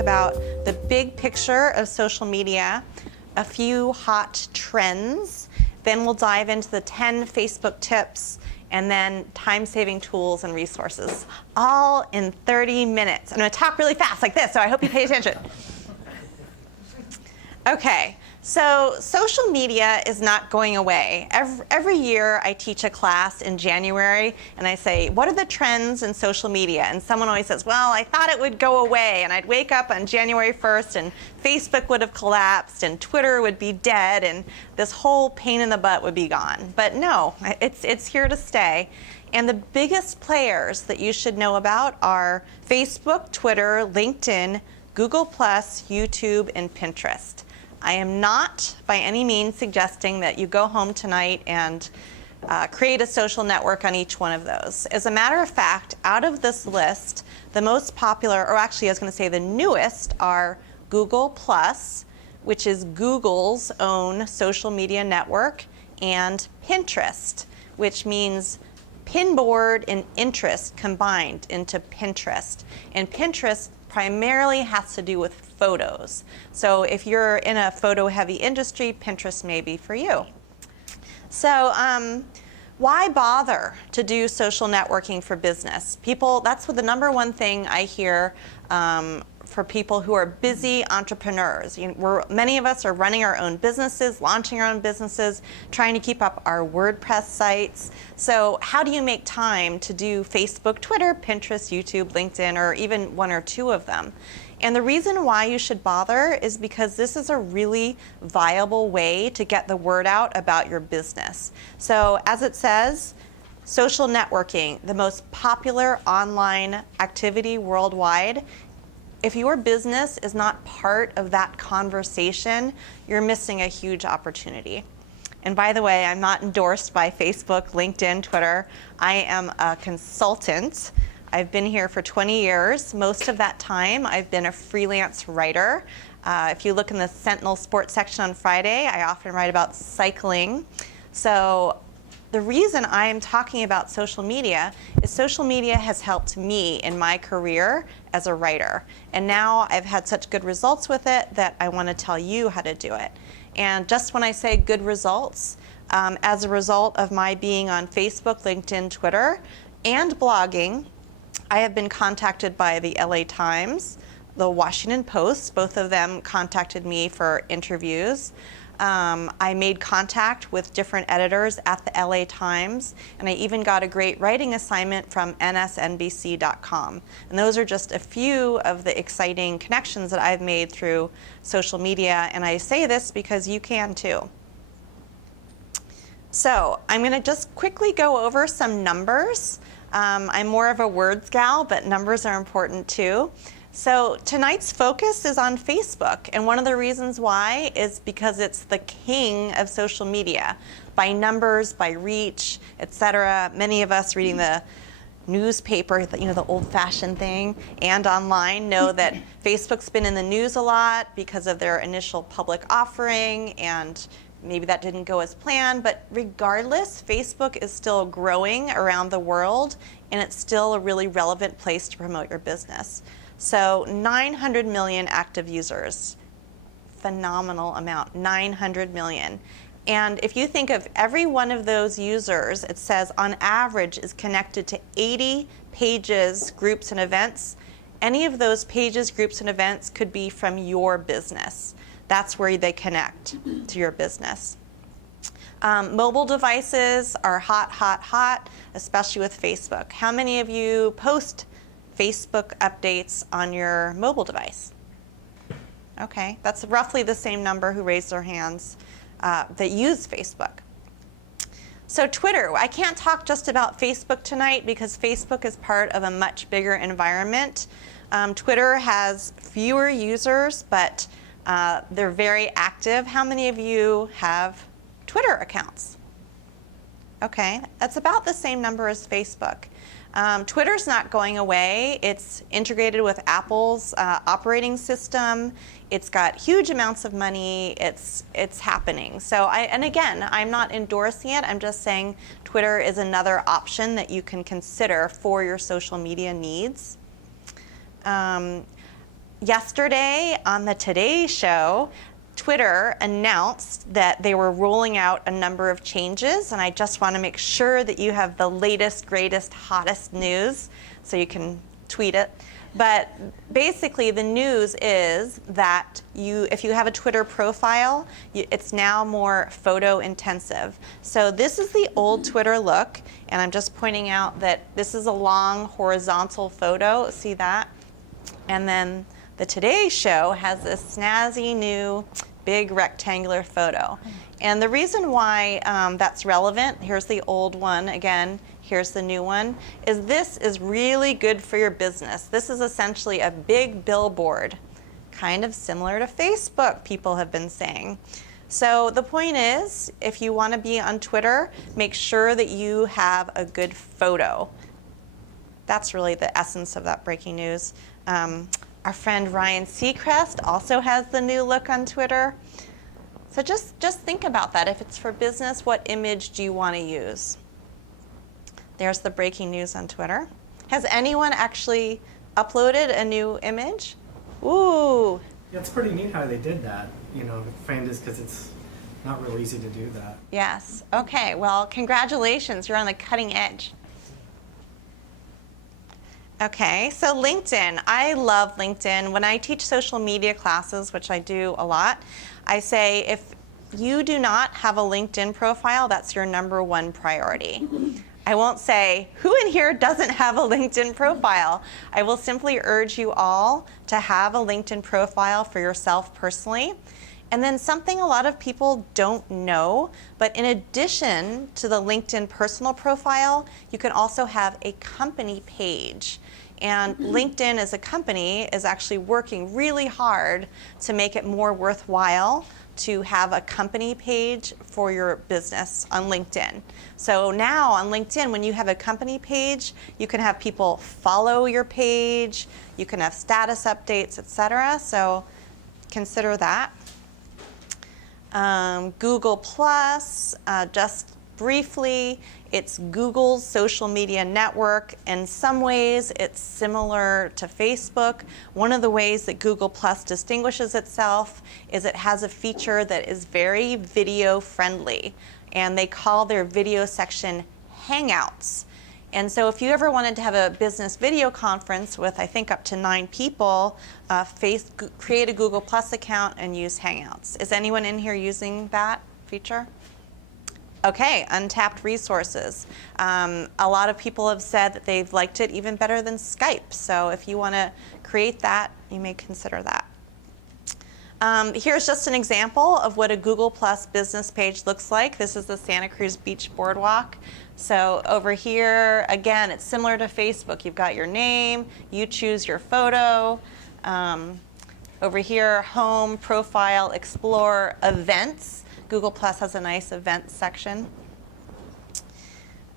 about the big picture of social media, a few hot trends, then we'll dive into the 10 Facebook tips, and then time-saving tools and resources, all in 30 minutes. I'm gonna talk really fast like this, so I hope you pay attention. Okay, so social media is not going away. Every year I teach a class in January and I say, what are the trends in social media? And someone always says, well, I thought it would go away, and I'd wake up on January 1st and Facebook would have collapsed and Twitter would be dead and this whole pain in the butt would be gone. But no, it's here to stay. And the biggest players that you should know about are Facebook, Twitter, LinkedIn, Google+, YouTube, and Pinterest. I am not by any means suggesting that you go home tonight and create a social network on each one of those. As a matter of fact, out of this list, the most popular, or actually I was going to say the newest, are Google+, which is Google's own social media network, and Pinterest, which means pinboard and interest combined into Pinterest. And Pinterest primarily has to do with photos. So if you're in a photo-heavy industry, Pinterest may be for you. So why bother to do social networking for business? People, that's what the number one thing I hear for people who are busy entrepreneurs. Many of us are running our own businesses, launching our own businesses, trying to keep up our WordPress sites. So how do you make time to do Facebook, Twitter, Pinterest, YouTube, LinkedIn, or even one or two of them? And the reason why you should bother is because this is a really viable way to get the word out about your business. So as it says, social networking, the most popular online activity worldwide. If your business is not part of that conversation, you're missing a huge opportunity. And by the way, I'm not endorsed by Facebook, LinkedIn, Twitter. I am a consultant. I've been here for 20 years. Most of that time, I've been a freelance writer. If you look in the Sentinel sports section on Friday, I often write about cycling. So the reason I am talking about social media is social media has helped me in my career as a writer. And now I've had such good results with it that I want to tell you how to do it. And just when I say good results, as a result of my being on Facebook, LinkedIn, Twitter, and blogging, I have been contacted by the LA Times, the Washington Post. Both of them contacted me for interviews. I made contact with different editors at the LA Times, and I even got a great writing assignment from nsnbc.com. And those are just a few of the exciting connections that I've made through social media, and I say this because you can too. So I'm going to just quickly go over some numbers. I'm more of a words gal, but numbers are important too. So tonight's focus is on Facebook, and one of the reasons why is because it's the king of social media, by numbers, by reach, etc. Many of us reading the newspaper, the old-fashioned thing, and online know that Facebook's been in the news a lot because of their initial public offering, and maybe that didn't go as planned, but regardless, Facebook is still growing around the world, and it's still a really relevant place to promote your business. So 900 million active users, phenomenal amount, 900 million. And if you think of every one of those users, it says on average is connected to 80 pages, groups, and events. Any of those pages, groups, and events could be from your business. That's where they connect to your business. Mobile devices are hot, hot, hot, especially with Facebook. How many of you post Facebook updates on your mobile device? Okay, that's roughly the same number who raised their hands that use Facebook. So Twitter, I can't talk just about Facebook tonight because Facebook is part of a much bigger environment. Twitter has fewer users, but they're very active. How many of you have Twitter accounts? Okay, that's about the same number as Facebook. Twitter's not going away. It's integrated with Apple's operating system. It's got huge amounts of money. It's happening. So and again, I'm not endorsing it. I'm just saying Twitter is another option that you can consider for your social media needs. Yesterday on the Today Show, Twitter announced that they were rolling out a number of changes, and I just want to make sure that you have the latest, greatest, hottest news so you can tweet it. But basically the news is that if you have a Twitter profile, it's now more photo intensive. So this is the old Twitter look, and I'm just pointing out that this is a long horizontal photo, see that? And then the Today Show has this snazzy new big rectangular photo. And the reason why that's relevant, here's the old one again, here's the new one, is this is really good for your business. This is essentially a big billboard, kind of similar to Facebook, people have been saying. So the point is, if you want to be on Twitter, make sure that you have a good photo. That's really the essence of that breaking news. Our friend Ryan Seacrest also has the new look on Twitter. So just think about that. If it's for business, what image do you want to use? There's the breaking news on Twitter. Has anyone actually uploaded a new image? Ooh. Yeah, it's pretty neat how they did that. You know, framed is because it's not real easy to do that. Yes. Okay. Well, congratulations. You're on the cutting edge. Okay, so LinkedIn. I love LinkedIn. When I teach social media classes, which I do a lot, I say if you do not have a LinkedIn profile, that's your #1 priority. I won't say, who in here doesn't have a LinkedIn profile? I will simply urge you all to have a LinkedIn profile for yourself personally. And then something a lot of people don't know, but in addition to the LinkedIn personal profile, you can also have a company page. And LinkedIn as a company is actually working really hard to make it more worthwhile to have a company page for your business on LinkedIn. So now on LinkedIn, when you have a company page, you can have people follow your page, you can have status updates, etc. So consider that. Google Plus, just briefly, it's Google's social media network. In some ways, it's similar to Facebook. One of the ways that Google Plus distinguishes itself is it has a feature that is very video friendly, and they call their video section Hangouts. And so if you ever wanted to have a business video conference with, I think, up to 9 people, create a Google Plus account and use Hangouts. Is anyone in here using that feature? Okay, untapped resources. A lot of people have said that they've liked it even better than Skype. So if you want to create that, you may consider that. Here's just an example of what a Google Plus business page looks like. This is the Santa Cruz Beach Boardwalk. So over here, again, it's similar to Facebook. You've got your name, you choose your photo. Over here, home, profile, explore, events. Google Plus has a nice events section.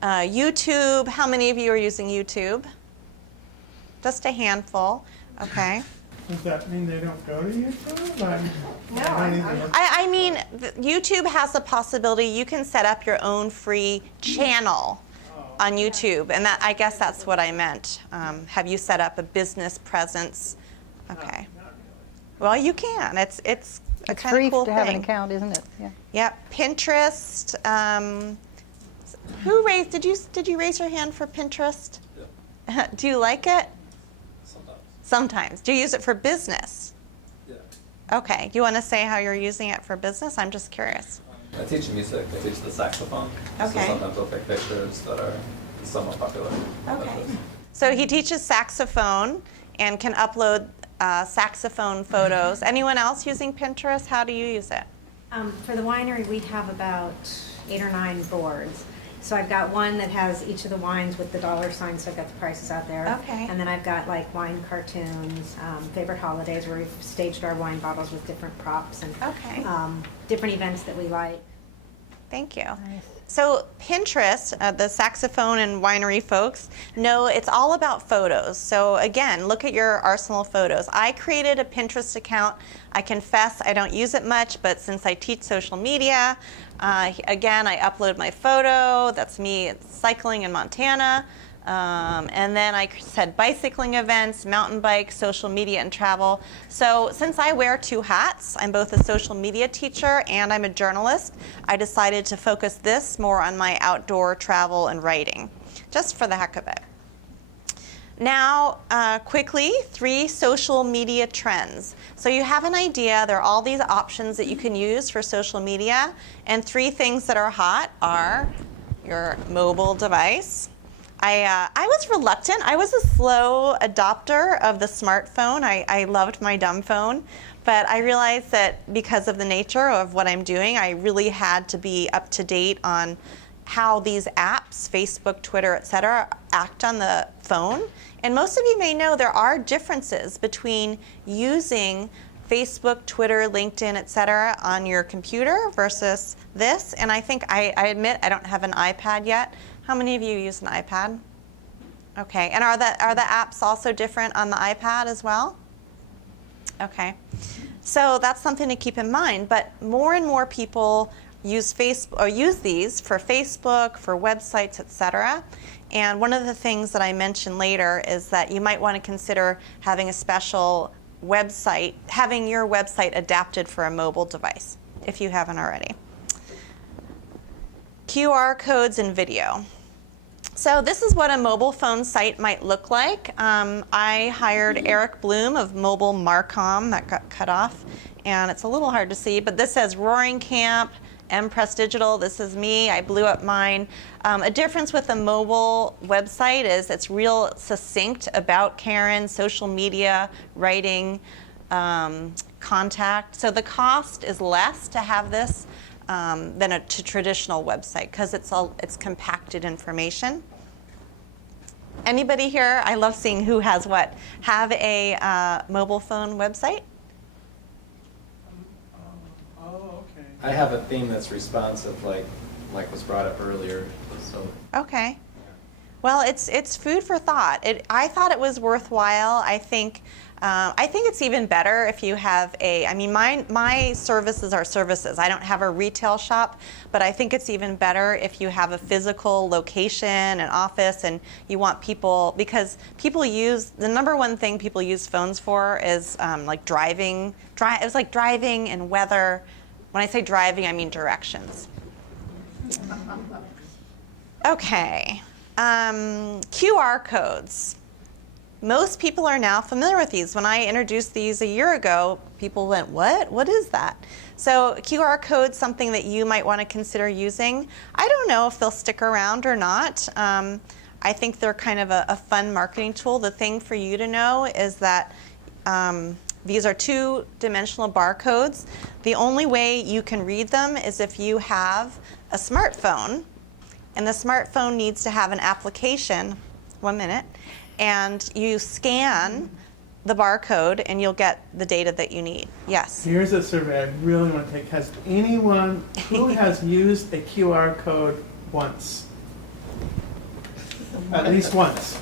YouTube, how many of you are using YouTube? Just a handful, okay. Does that mean they don't go to YouTube? I mean, YouTube has the possibility you can set up your own free channel on YouTube, and that, I guess that's what I meant. Have you set up a business presence? Okay. Well, you can. It's a kind of cool thing. It's free to have an account, isn't it? Yeah. Yep. Pinterest. Did you raise your hand for Pinterest? Yeah. Do you like it? Sometimes. Do you use it for business? Yeah. Okay. Do you want to say how you're using it for business? I'm just curious. I teach music. I teach the saxophone. Okay. So sometimes I'll take pictures that are somewhat popular. Okay. So he teaches saxophone and can upload saxophone photos. Anyone else using Pinterest? How do you use it? For the winery, we have about 8 or 9 boards. So I've got one that has each of the wines with the dollar signs, so I've got the prices out there. Okay. And then I've got like wine cartoons, favorite holidays, where we've staged our wine bottles with different props and Okay. different events that we like. Thank you. Nice. So Pinterest, the saxophone and winery folks, know it's all about photos. So again, look at your arsenal of photos. I created a Pinterest account. I confess I don't use it much, but since I teach social media, again, I upload my photo. That's me cycling in Montana. And then I said bicycling events, mountain bikes, social media, and travel. So since I wear 2 hats, I'm both a social media teacher and I'm a journalist, I decided to focus this more on my outdoor travel and writing, just for the heck of it. Now, quickly, 3 social media trends. So you have an idea, there are all these options that you can use for social media, and 3 things that are hot are your mobile device. I was reluctant. I was a slow adopter of the smartphone. I loved my dumb phone, but I realized that because of the nature of what I'm doing, I really had to be up to date on how these apps, Facebook, Twitter, etc., act on the phone. And most of you may know there are differences between using Facebook, Twitter, LinkedIn, etc. on your computer versus this. And I think, I admit I don't have an iPad yet. How many of you use an iPad? Okay, and are the apps also different on the iPad as well? Okay, so that's something to keep in mind. But more and more people use these for Facebook, for websites, etc. And one of the things that I mentioned later is that you might want to consider having a special website, having your website adapted for a mobile device, if you haven't already. QR codes and video. So this is what a mobile phone site might look like. I hired Eric Bloom of Mobile Marcom, that got cut off, and it's a little hard to see, but this says Roaring Camp, Press Digital, this is me, I blew up mine. A difference with a mobile website is it's real succinct about Karen, social media, writing, contact. So the cost is less to have this than a traditional website because it's compacted information. Anybody here? I love seeing who has what. Have a mobile phone website? Oh, okay. I have a theme that's responsive, like was brought up earlier. So Okay. Well, it's food for thought. I thought it was worthwhile. I think it's even better if you have my services are services. I don't have a retail shop, but I think it's even better if you have a physical location, an office, and you want people, because the number one thing people use phones for is like driving. It was like driving and weather. When I say driving, I mean directions. Okay. QR codes. Most people are now familiar with these. When I introduced these a year ago, people went, what? What is that? So QR code's something that you might want to consider using. I don't know if they'll stick around or not. I think they're kind of a fun marketing tool. The thing for you to know is that these are 2-dimensional barcodes. The only way you can read them is if you have a smartphone, and the smartphone needs to have an application, 1 minute, and you scan the barcode and you'll get the data that you need. Yes? Here's a survey I really want to take. Has anyone who has used a QR code once? At least once.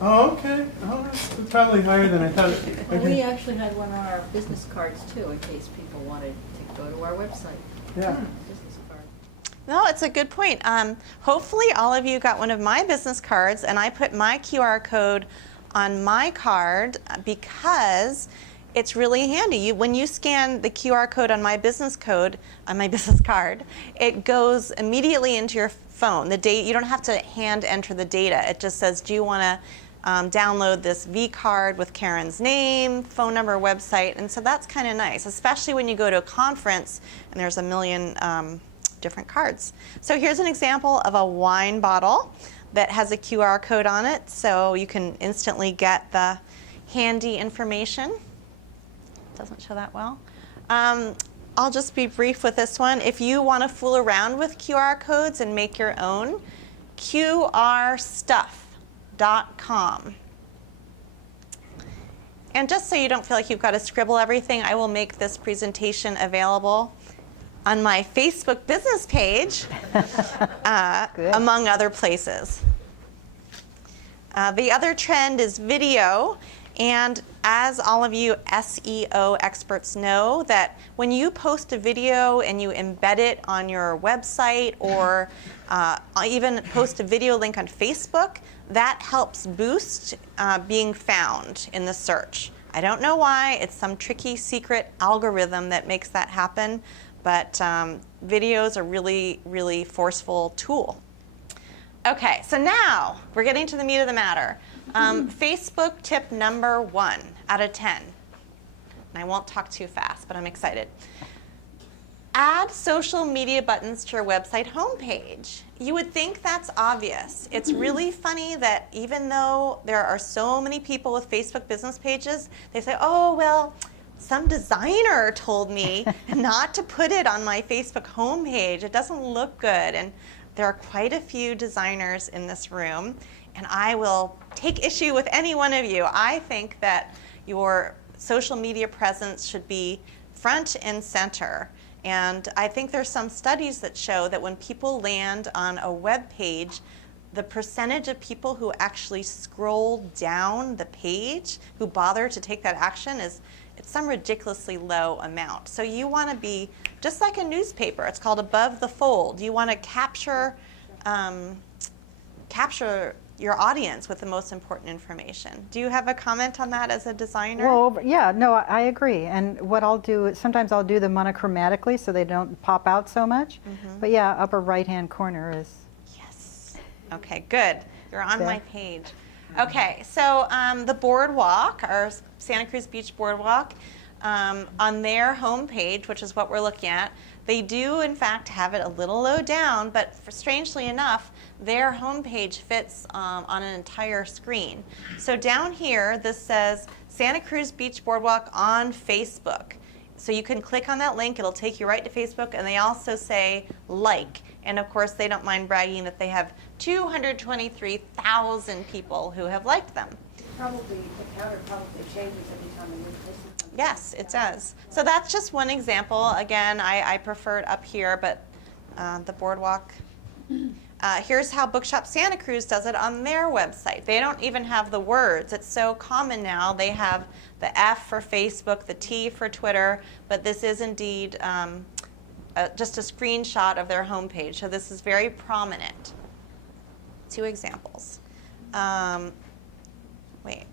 Oh, okay. Oh, that's probably higher than I thought. Well, we actually had one on our business cards too, in case people wanted to go to our website. Yeah. Business card. No, it's a good point. Hopefully all of you got one of my business cards, and I put my QR code on my card because it's really handy. When you scan the QR code on my business card, it goes immediately into your phone. You don't have to hand enter the data. It just says, do you want to download this V card with Karen's name, phone number, website, and so that's kind of nice, especially when you go to a conference and there's a million different cards. So here's an example of a wine bottle that has a QR code on it, so you can instantly get the handy information. Doesn't show that well. I'll just be brief with this one. If you want to fool around with QR codes and make your own, qrstuff.com. And just so you don't feel like you've got to scribble everything, I will make this presentation available on my Facebook business page, among other places. The other trend is video, And as all of you SEO experts know, that when you post a video and you embed it on your website or even post a video link on Facebook, that helps boost being found in the search. I don't know why. It's some tricky secret algorithm that makes that happen, but videos are really, really forceful tool. Okay, so now we're getting to the meat of the matter. Facebook tip number 1 out of 10. And I won't talk too fast, but I'm excited. Add social media buttons to your website homepage. You would think that's obvious. It's really funny that even though there are so many people with Facebook business pages, they say, oh, well, some designer told me not to put it on my Facebook homepage. It doesn't look good. And there are quite a few designers in this room, and I will take issue with any one of you. I think that your social media presence should be front and center. And I think there's some studies that show that when people land on a web page, the percentage of people who actually scroll down the page, who bother to take that action, it's some ridiculously low amount. So you want to be just like a newspaper. It's called above the fold. You want to capture your audience with the most important information. Do you have a comment on that as a designer? Well, yeah, no, I agree. And what I'll do is sometimes I'll do them monochromatically so they don't pop out so much. But yeah, upper right-hand corner is. Yes. Okay, good. You're on There. my page. Okay, so the Boardwalk, our Santa Cruz Beach Boardwalk, on their homepage, which is what we're looking at, they do in fact have it a little low down, but strangely enough, their homepage fits on an entire screen. So down here, this says Santa Cruz Beach Boardwalk on Facebook. So you can click on that link, it'll take you right to Facebook, and they also say like. And of course, they don't mind bragging that they have 223,000 people who have liked them. Probably, the counter probably changes every time a new person comes. Yes, it does. So that's just one example. Again, I prefer it up here, but the Boardwalk. Here's how Bookshop Santa Cruz does it on their website. They don't even have the words. It's so common now. They have the F for Facebook, the T for Twitter, but this is indeed just a screenshot of their homepage. So this is very prominent. 2 examples. Wait,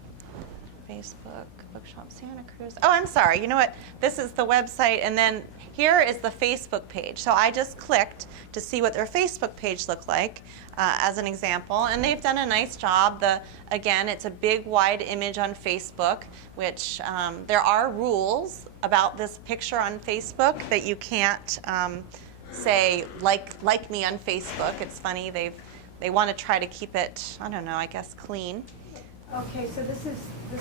Facebook, Bookshop Santa Cruz. Oh, I'm sorry. You know what? This is the website, and then here is the Facebook page. So I just clicked to see what their Facebook page looked like as an example, and they've done a nice job. Again, it's a big, wide image on Facebook, which there are rules about this picture on Facebook that you can't say like me on Facebook. It's funny they want to try to keep it, I don't know, I guess clean. Okay, so this is the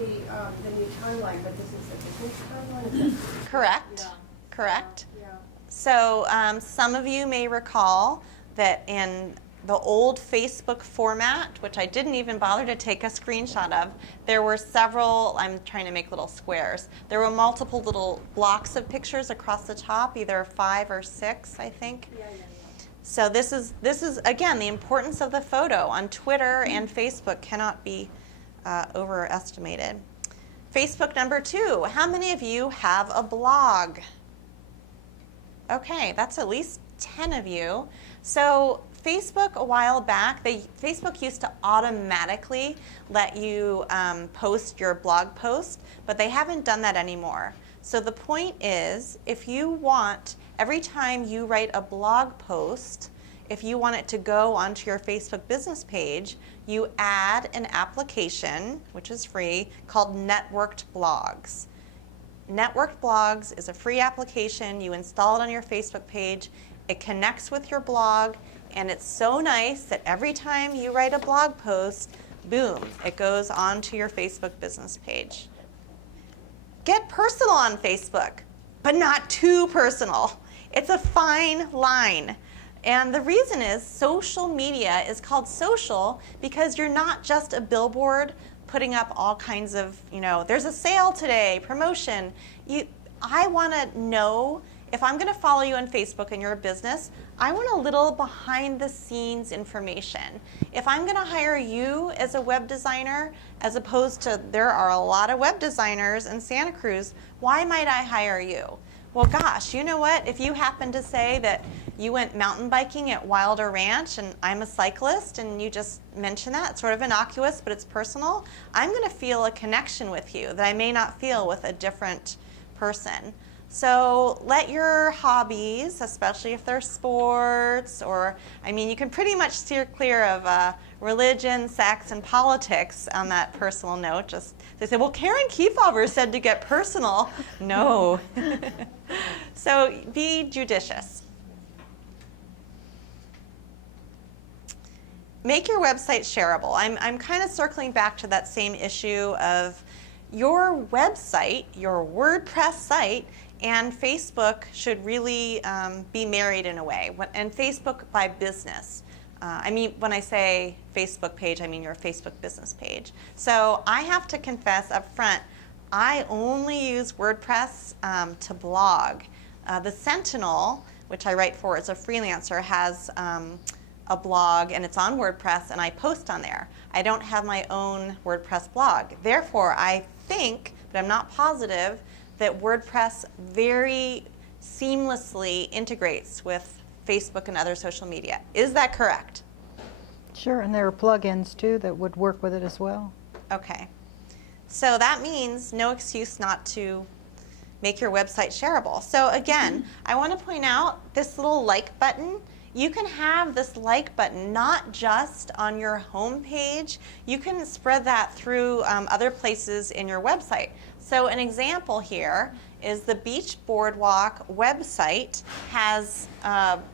new timeline, but this is the business timeline? Is that- Correct. Yeah. Correct. Yeah. So some of you may recall that in the old Facebook format, which I didn't even bother to take a screenshot of, there were several, I'm trying to make little squares. There were multiple little blocks of pictures across the top, either 5 or 6, I think. Yeah. So this is again, the importance of the photo on Twitter and Facebook cannot be overestimated. Facebook number 2, how many of you have a blog? Okay, that's at least 10 of you. So Facebook a while back, Facebook used to automatically let you post your blog post, but they haven't done that anymore. So the point is, if you want, every time you write a blog post, if you want it to go onto your Facebook business page, you add an application, which is free, called Networked Blogs. Networked Blogs is a free application. You install it on your Facebook page. It connects with your blog, and it's so nice that every time you write a blog post, boom, it goes onto your Facebook business page. Get personal on Facebook, but not too personal. It's a fine line. And the reason is social media is called social because you're not just a billboard putting up all kinds of, there's a sale today, promotion. I want to know if I'm going to follow you on Facebook and you're a business, I want a little behind the scenes information. If I'm going to hire you as a web designer, as opposed to there are a lot of web designers in Santa Cruz, why might I hire you? Well, gosh, you know what? If you happen to say that you went mountain biking at Wilder Ranch and I'm a cyclist and you just mention that, it's sort of innocuous, but it's personal, I'm going to feel a connection with you that I may not feel with a different person. So let your hobbies, especially if they're sports, or, I mean, you can pretty much steer clear of religion, sex, and politics on that personal note. Just, they say, well, Karen Kefauver said to get personal. No. So be judicious. Make your website shareable. I'm kind of circling back to that same issue of your website, your WordPress site, and Facebook should really be married in a way. And Facebook by business. I mean, when I say Facebook page, I mean your Facebook business page. So I have to confess up front, I only use WordPress to blog. The Sentinel, which I write for as a freelancer, has a blog and it's on WordPress and I post on there. I don't have my own WordPress blog. Therefore, I think, but I'm not positive, that WordPress very seamlessly integrates with Facebook and other social media. Is that correct? Sure, and there are plugins too that would work with it as well. Okay. So that means no excuse not to make your website shareable. So again, I want to point out this little like button. You can have this like button not just on your home page. You can spread that through other places in your website. So an example here is the Beach Boardwalk website has,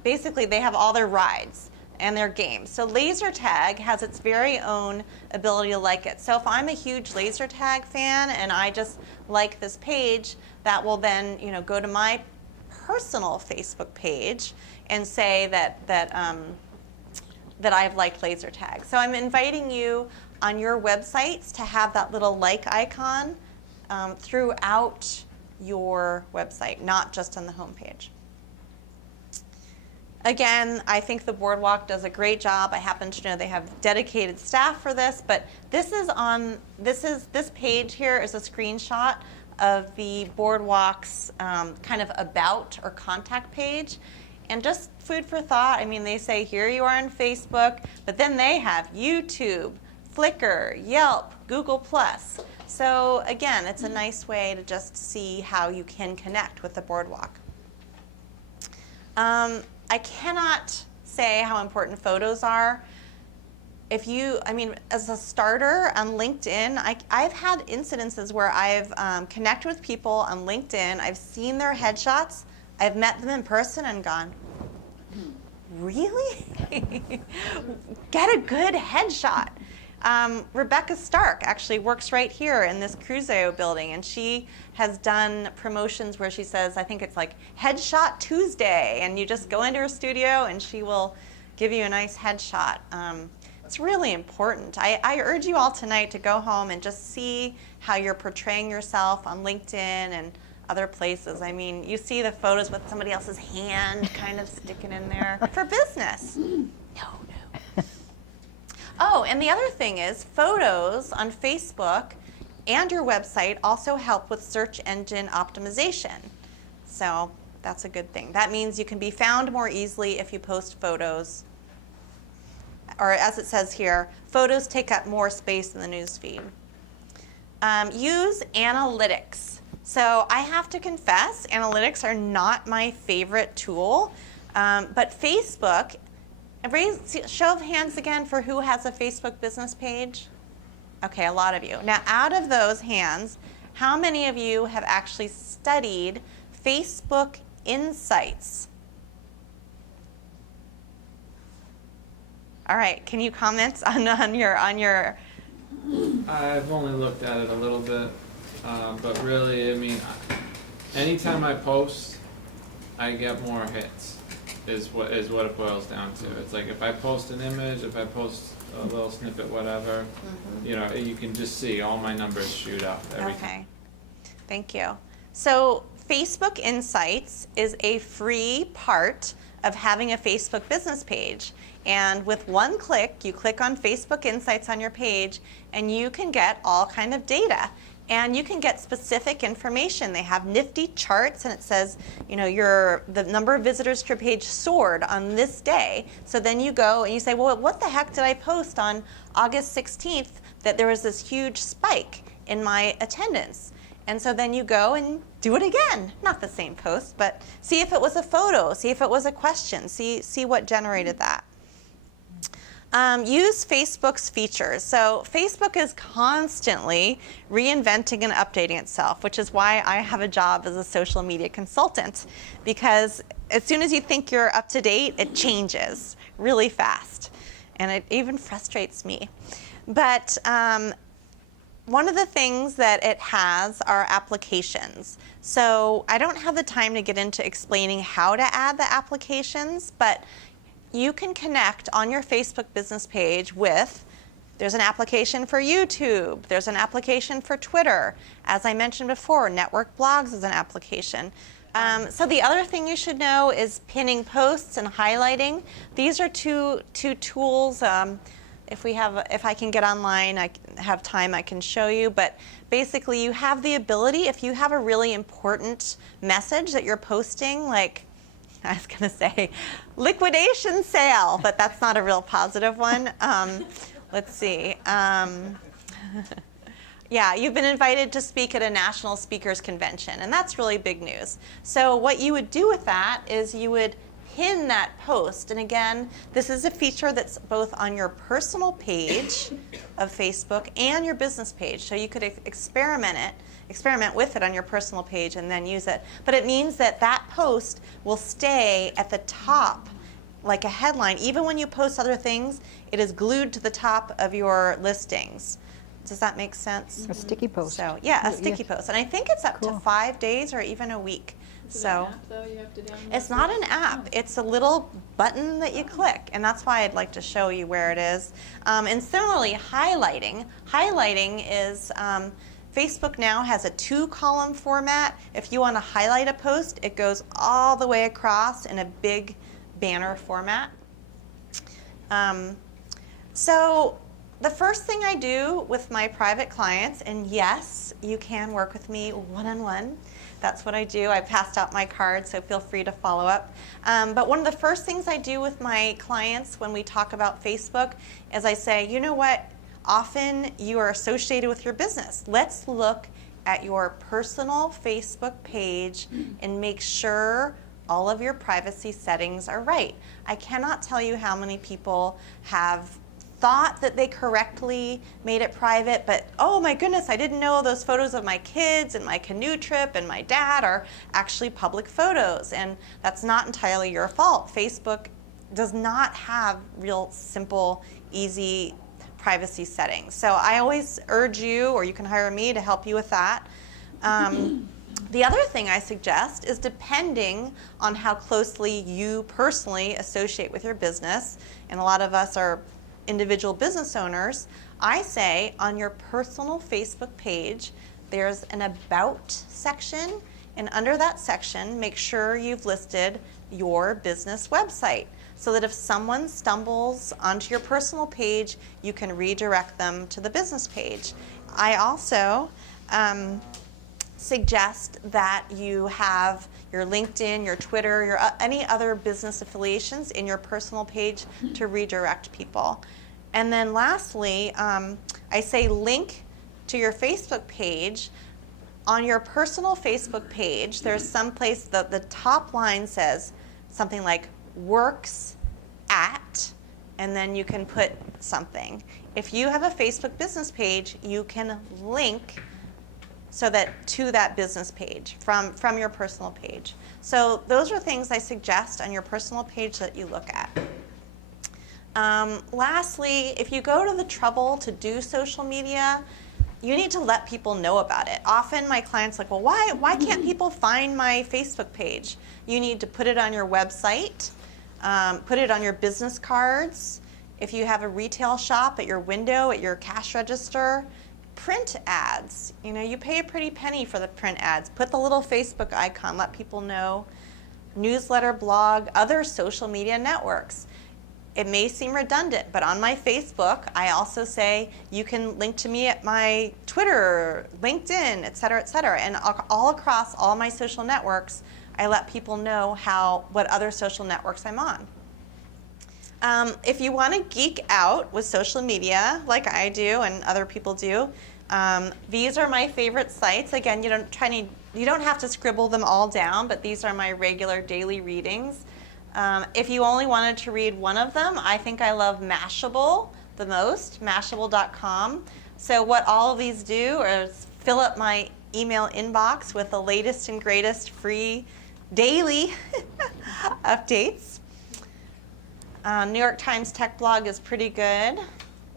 basically they have all their rides and their games. So laser tag has its very own ability to like it. So if I'm a huge laser tag fan and I just like this page, that will then, you know, go to my personal Facebook page and say that I've liked laser tag. So I'm inviting you on your websites to have that little like icon throughout your website, not just on the home page. Again, I think the Boardwalk does a great job. I happen to know they have dedicated staff for this, but this page here is a screenshot of the Boardwalk's kind of about or contact page. And just food for thought, I mean, they say here you are on Facebook, but then they have YouTube, Flickr, Yelp, Google+. So again, it's a nice way to just see how you can connect with the Boardwalk. I cannot say how important photos are. If you, I mean, as a starter on LinkedIn, I've had incidences where I've connected with people on LinkedIn, I've seen their headshots, I've met them in person and gone, really? Get a good headshot. Rebecca Stark actually works right here in this Crusoe building, and she has done promotions where she says, I think it's like Headshot Tuesday, and you just go into her studio and she will give you a nice headshot. It's really important. I urge you all tonight to go home and just see how you're portraying yourself on LinkedIn and other places. I mean, you see the photos with somebody else's hand kind of sticking in there for business. No. Oh, and the other thing is photos on Facebook and your website also help with search engine optimization. So that's a good thing. That means you can be found more easily if you post photos. Or as it says here, photos take up more space in the newsfeed. Use analytics. So I have to confess, analytics are not my favorite tool, but Facebook, show of hands again for who has a Facebook business page. Okay, a lot of you. Now, out of those hands, how many of you have actually studied Facebook Insights? All right, can you comment on your? I've only looked at it a little bit, but really, I mean, anytime I post, I get more hits. Is what it boils down to. It's like if I post an image, if I post a little snippet, whatever, you know, you can just see all my numbers shoot up every time. Okay, thank you. So Facebook Insights is a free part of having a Facebook business page. And with one click, you click on Facebook Insights on your page, and you can get all kind of data. And you can get specific information. They have nifty charts, and it says, you know, the number of visitors to your page soared on this day. So then you go and you say, well, what the heck did I post on August 16th that there was this huge spike in my attendance? And so then you go and do it again. Not the same post, but see if it was a photo, see if it was a question, see what generated that. Use Facebook's features. So Facebook is constantly reinventing and updating itself, which is why I have a job as a social media consultant, because as soon as you think you're up to date, it changes really fast. And it even frustrates me. But one of the things that it has are applications. So I don't have the time to get into explaining how to add the applications, but you can connect on your Facebook business page with, there's an application for YouTube, there's an application for Twitter. As I mentioned before, Network Blogs is an application. So the other thing you should know is pinning posts and highlighting. These are two tools. If I can get online, I have time, I can show you. But basically, you have the ability, if you have a really important message that you're posting, like, I was going to say liquidation sale, but that's not a real positive one. Let's see. Yeah, you've been invited to speak at a national speakers convention, and that's really big news. So what you would do with that is you would pin that post. And again, this is a feature that's both on your personal page of Facebook and your business page. So you could experiment with it on your personal page and then use it. But it means that that post will stay at the top like a headline. Even when you post other things, it is glued to the top of your listings. Does that make sense? A sticky post. So yeah, a sticky post. And I think it's up to Cool. 5 days or even a week. Is it So an app, though, you have to download? it's not an app. It's a little button that you click, and that's why I'd like to show you where it is. And similarly, highlighting. Highlighting is, Facebook now has a 2-column format. If you want to highlight a post, it goes all the way across in a big banner format. So the first thing I do with my private clients, and yes, you can work with me one-on-one. That's what I do. I passed out my card, so feel free to follow up. But one of the first things I do with my clients when we talk about Facebook is I say, you know what? Often you are associated with your business. Let's look at your personal Facebook page and make sure all of your privacy settings are right. I cannot tell you how many people have thought that they correctly made it private, but oh my goodness, I didn't know those photos of my kids and my canoe trip and my dad are actually public photos, and that's not entirely your fault. Facebook does not have real simple, easy privacy settings. So I always urge you, or you can hire me to help you with that. The other thing I suggest is, depending on how closely you personally associate with your business, and a lot of us are individual business owners, I say on your personal Facebook page, there's an About section, and under that section, make sure you've listed your business website, so that if someone stumbles onto your personal page, you can redirect them to the business page. I also suggest that you have your LinkedIn, your Twitter, your any other business affiliations in your personal page to redirect people. And then lastly, I say link to your Facebook page. On your personal Facebook page, there's some place that the top line says something like works at, and then you can put something. If you have a Facebook business page, you can link so that to that business page from your personal page. So those are things I suggest on your personal page that you look at. Lastly, if you go to the trouble to do social media, you need to let people know about it. Often my clients are like, well, why can't people find my Facebook page? You need to put it on your website, put it on your business cards. If you have a retail shop, at your window, at your cash register, print ads. You know, you pay a pretty penny for the print ads. Put the little Facebook icon, let people know. Newsletter, blog, other social media networks. It may seem redundant, but on my Facebook, I also say you can link to me at my Twitter, LinkedIn, et cetera, and all across all my social networks, I let people know what other social networks I'm on. If you want to geek out with social media, like I do and other people do, these are my favorite sites. Again, you don't have to scribble them all down, but these are my regular daily readings. If you only wanted to read one of them, I think I love Mashable the most, mashable.com. So what all of these do is fill up my email inbox with the latest and greatest free daily updates. New York Times Tech Blog is pretty good. And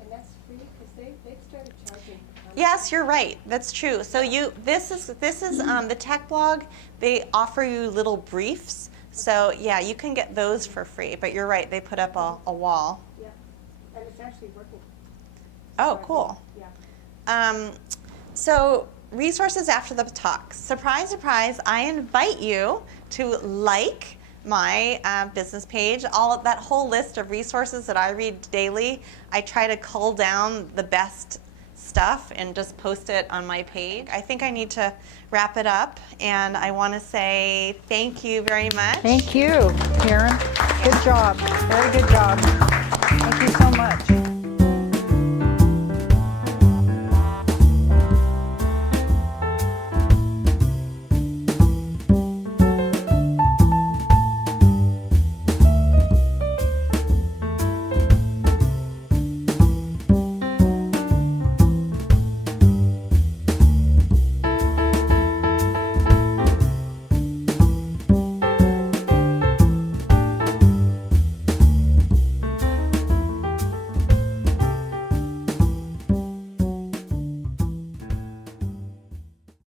that's free, because they've started charging. Yes, you're right. That's true. So this is the Tech Blog. They offer you little briefs. So yeah, you can get those for free. But you're right. They put up a wall. Yeah, and it's actually working. Oh, cool. Yeah. So resources after the talk. Surprise, surprise! I invite you to like my business page. All of that whole list of resources that I read daily. I try to cull down the best stuff and just post it on my page. I think I need to wrap it up, and I want to say thank you very much. Thank you, Karen. Good job. Very good job. Thank you so much.